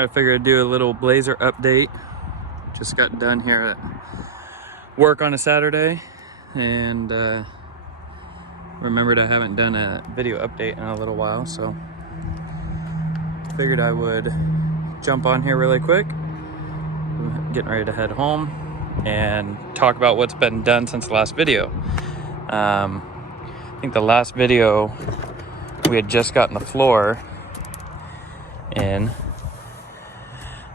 Alright, I figured I'd do a little Blazer update. Just got done here at work on a Saturday and remembered I haven't done a video update in a little while, so figured I would jump on here really quick. I'm getting ready to head home and talk about what's been done since the last video. I think the last video we had just gotten the floor in,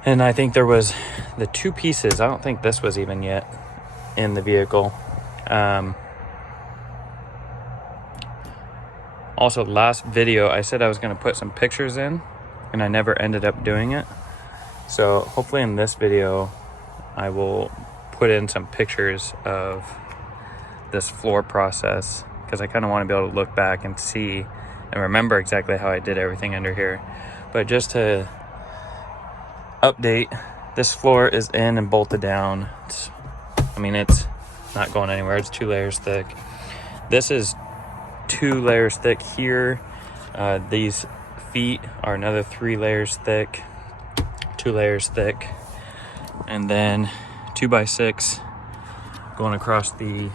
and I think there was the two pieces. I don't think this was even yet in the vehicle. Also, last video I said I was going to put some pictures in, and I never ended up doing it. So hopefully in this video I will put in some pictures of this floor process, because I kind of want to be able to look back and see and remember exactly how I did everything under here. But just to update, this floor is in and bolted down. It's not going anywhere. It's 2 layers thick. This is 2 layers thick here. These feet are another 3 layers thick, 2 layers thick, and then 2x6 going across for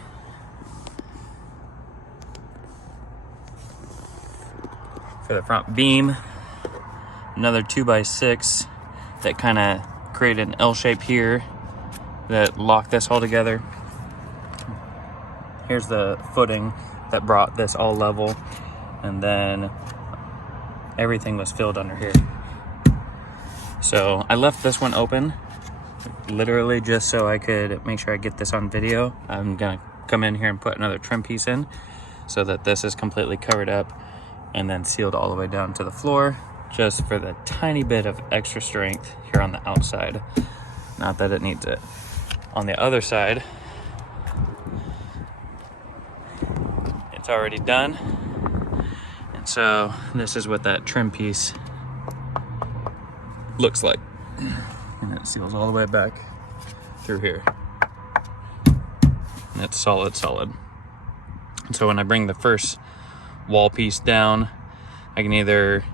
the front beam. Another 2x6 that kind of created an L shape here that locked this all together. Here's the footing that brought this all level, and then everything was filled under here. So I left this one open literally just so I could make sure I get this on video. I'm gonna come in here and put another trim piece in so that this is completely covered up and then sealed all the way down to the floor, just for the tiny bit of extra strength here on the outside. Not that it needs it. On the other side, it's already done. And so this is what that trim piece looks like. And it seals all the way back through here. And it's solid. And so when I bring the first wall piece down, I can either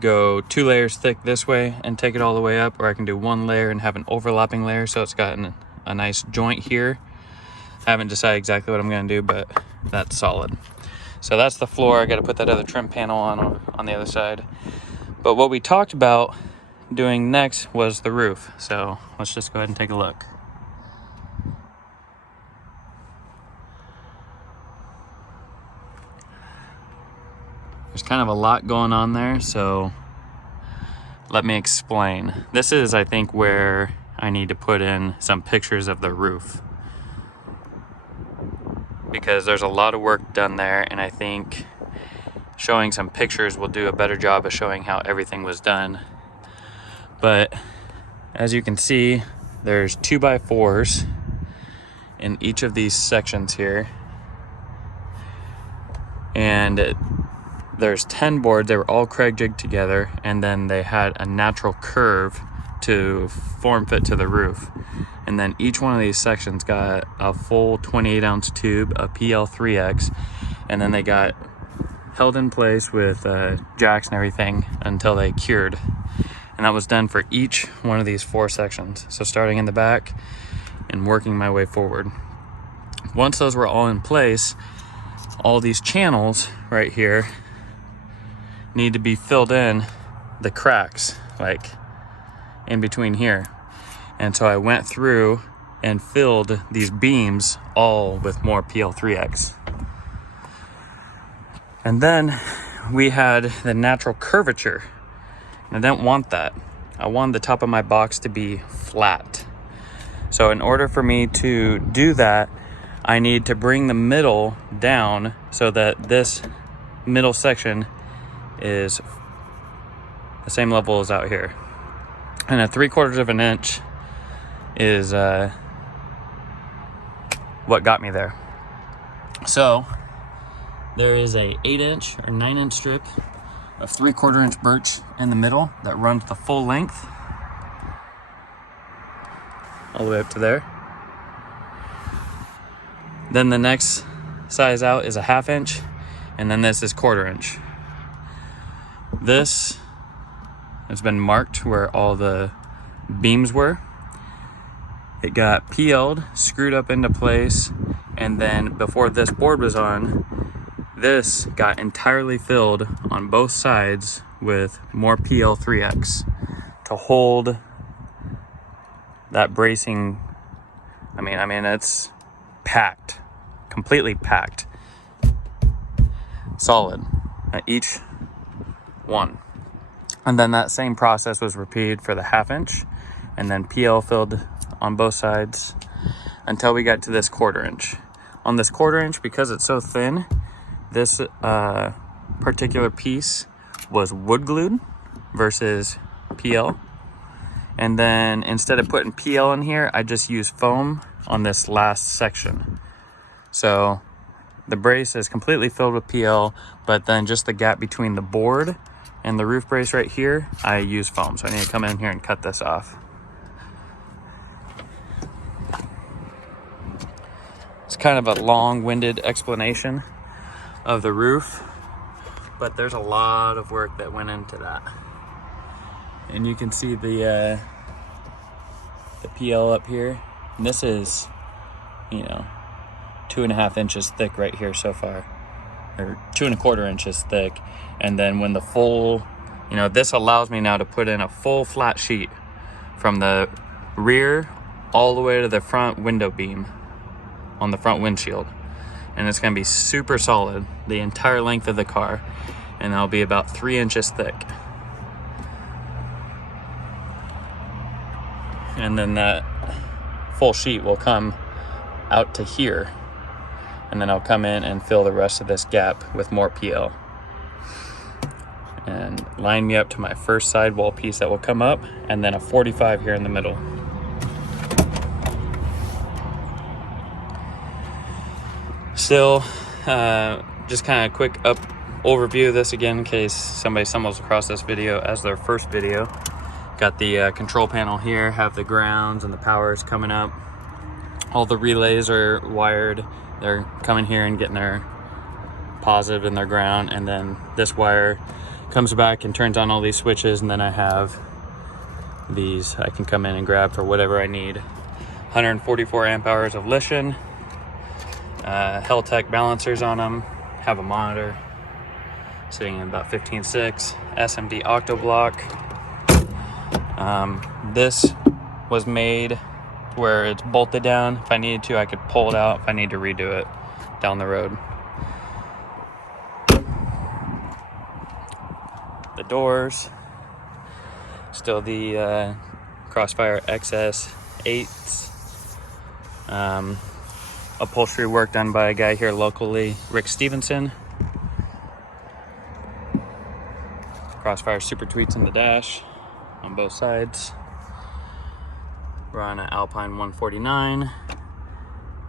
go 2 layers thick this way and take it all the way up, or I can do 1 layer and have an overlapping layer so it's got a nice joint here. I haven't decided exactly what I'm going to do, but that's solid. So that's the floor. I got to put that other trim panel on the other side. But what we talked about doing next was the roof. So let's just go ahead and take a look. There's kind of a lot going on there, so let me explain. This is, I think, where I need to put in some pictures of the roof, because there's a lot of work done there, and I think showing some pictures will do a better job of showing how everything was done. But as you can see, there's 2x4s in each of these sections here, and there's 10 boards. They were all Kreg jigged together, and then they had a natural curve to form fit to the roof. And then each one of these sections got a full 28-ounce tube, a PL3X, and then they got held in place with jacks and everything until they cured. And that was done for each one of these 4 sections. So starting in the back and working my way forward. Once those were all in place, all these channels right here need to be filled in, the cracks like in between here. And so I went through and filled these beams all with more PL3X. And then we had the natural curvature. I didn't want that. I wanted the top of my box to be flat. So in order for me to do that, I need to bring the middle down so that this middle section is the same level as out here. And a 3/4 of an inch is what got me there. So there is a 8-inch or 9-inch strip of 3/4 inch birch in the middle that runs the full length all the way up to there. Then the next size out is a 1/2 inch, and then this is 1/4 inch. This It's been marked where all the beams were. It got PL'd, screwed up into place, and then before this board was on, this got entirely filled on both sides with more PL3X to hold that bracing. I mean, it's packed, completely packed, solid at each one. And then that same process was repeated for the 1/2 inch, and then PL filled on both sides until we got to this 1/4 inch. On this 1/4 inch, because it's so thin, this particular piece was wood glued versus PL. And then instead of putting PL in here, I just used foam on this last section. So the brace is completely filled with PL, but then just the gap between the board and the roof brace right here, I use foam. So I need to come in here and cut this off. It's kind of a long-winded explanation of the roof, but there's a lot of work that went into that. And you can see the PL up here. And this is, 2.5 inches thick right here so far, or 2.25 inches thick. And then when the full, this allows me now to put in a full flat sheet from the rear all the way to the front window beam on the front windshield. And it's gonna be super solid the entire length of the car, and that'll be about 3 inches thick. And then that full sheet will come out to here, and then I'll come in and fill the rest of this gap with more PL and line me up to my first sidewall piece that will come up, and then a 45 here in the middle. Still, just kind of quick overview of this again in case somebody stumbles across this video as their first video. Got the control panel here, have the grounds and the powers coming up. All the relays are wired. They're coming here and getting their positive and their ground, and then this wire comes back and turns on all these switches, and then I have these I can come in and grab for whatever I need. 144 amp hours of Lishan. Heltec balancers on them, have a monitor sitting at about 15.6, SMD octo block. This was made where it's bolted down. If I needed to, I could pull it out if I need to redo it down the road. The doors, still the Crossfire XS8s. Upholstery work done by a guy here locally, Rick Stevenson. Crossfire Super Tweets in the dash on both sides. We're on an Alpine 149.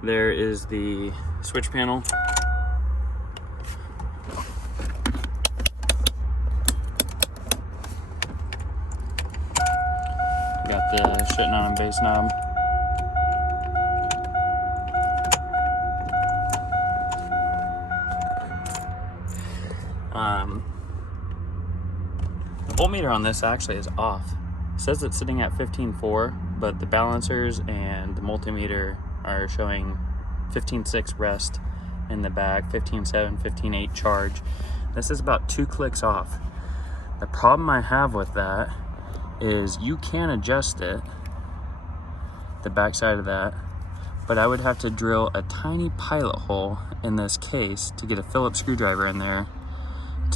There is the switch panel. Got the shitting on bass knob. The voltmeter on this actually is off. It says it's sitting at 15.4, but the balancers and the multimeter are showing 15.6 rest in the back, 15.7, 15.8 charge. This is about 2 clicks off. The problem I have with that is you can adjust it, the back side of that, but I would have to drill a tiny pilot hole in this case to get a Phillips screwdriver in there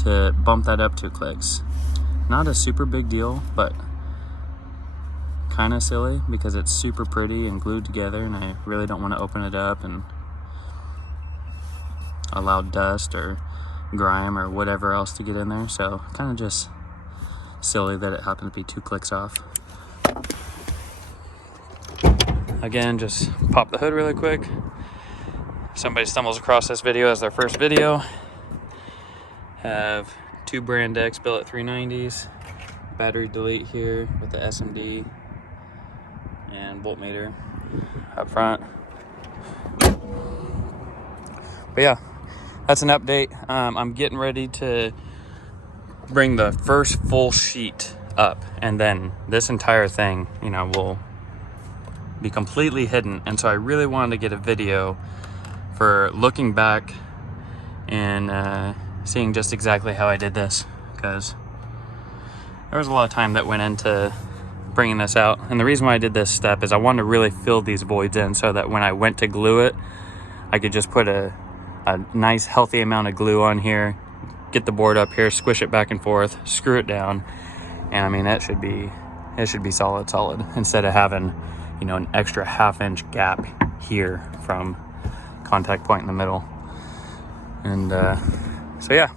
to bump that up 2 clicks. Not a super big deal, but kind of silly because it's super pretty and glued together, and I really don't want to open it up and allow dust or grime or whatever else to get in there. So kind of just silly that it happened to be 2 clicks off. Again, just pop the hood really quick. If somebody stumbles across this video as their first video, have 2 brand X billet 390s, battery delete here with the SMD and voltmeter up front. But yeah, that's an update. I'm getting ready to bring the first full sheet up, and then this entire thing, you know, will be completely hidden. And so I really wanted to get a video for looking back and seeing just exactly how I did this, because there was a lot of time that went into bringing this out. And the reason why I did this step is I wanted to really fill these voids in so that when I went to glue it, I could just put a nice healthy amount of glue on here, get the board up here, squish it back and forth, screw it down, and I mean, it should be solid, instead of having, you know, an extra ½ inch gap here from contact point in the middle. And so yeah,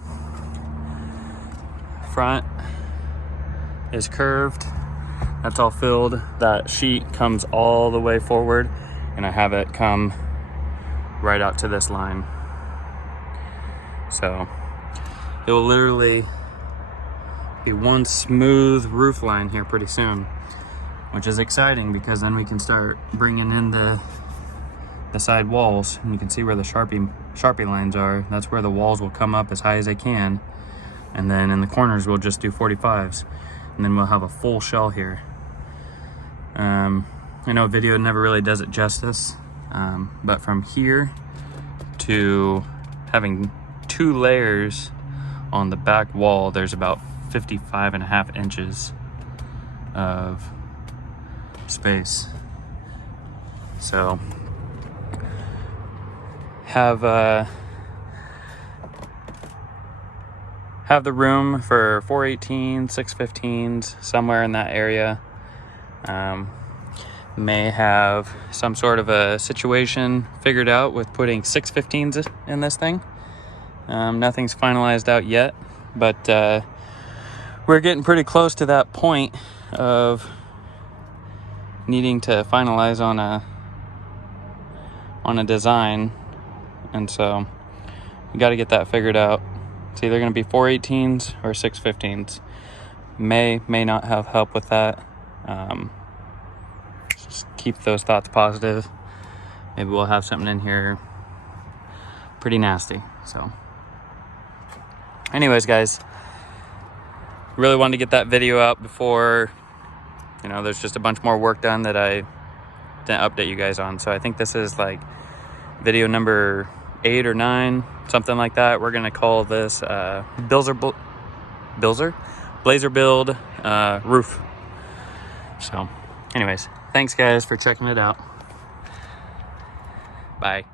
front is curved, that's all filled. That sheet comes all the way forward, and I have it come right out to this line. So it will literally be one smooth roof line here pretty soon, which is exciting because then we can start bringing in the side walls, and you can see where the Sharpie lines are. That's where the walls will come up as high as they can, and then in the corners we'll just do 45s, and then we'll have a full shell here. I know video never really does it justice, but from here to having 2 layers on the back wall, there's about 55.5 inches of space. So have the room for 418s, 615s, somewhere in that area. May have some sort of a situation figured out with putting 615s in this thing. Nothing's finalized out yet, but we're getting pretty close to that point of needing to finalize on a design, and so we got to get that figured out. It's either going to be 418s or 615s. May not have help with that. Just keep those thoughts positive. Maybe we'll have something in here pretty nasty. So anyways, guys, really wanted to get that video out before, you know, there's just a bunch more work done that I didn't update you guys on. So I think this is like video number 8 or 9, something like that. We're gonna call this Blazer Build roof. So anyways, thanks guys for checking it out. Bye.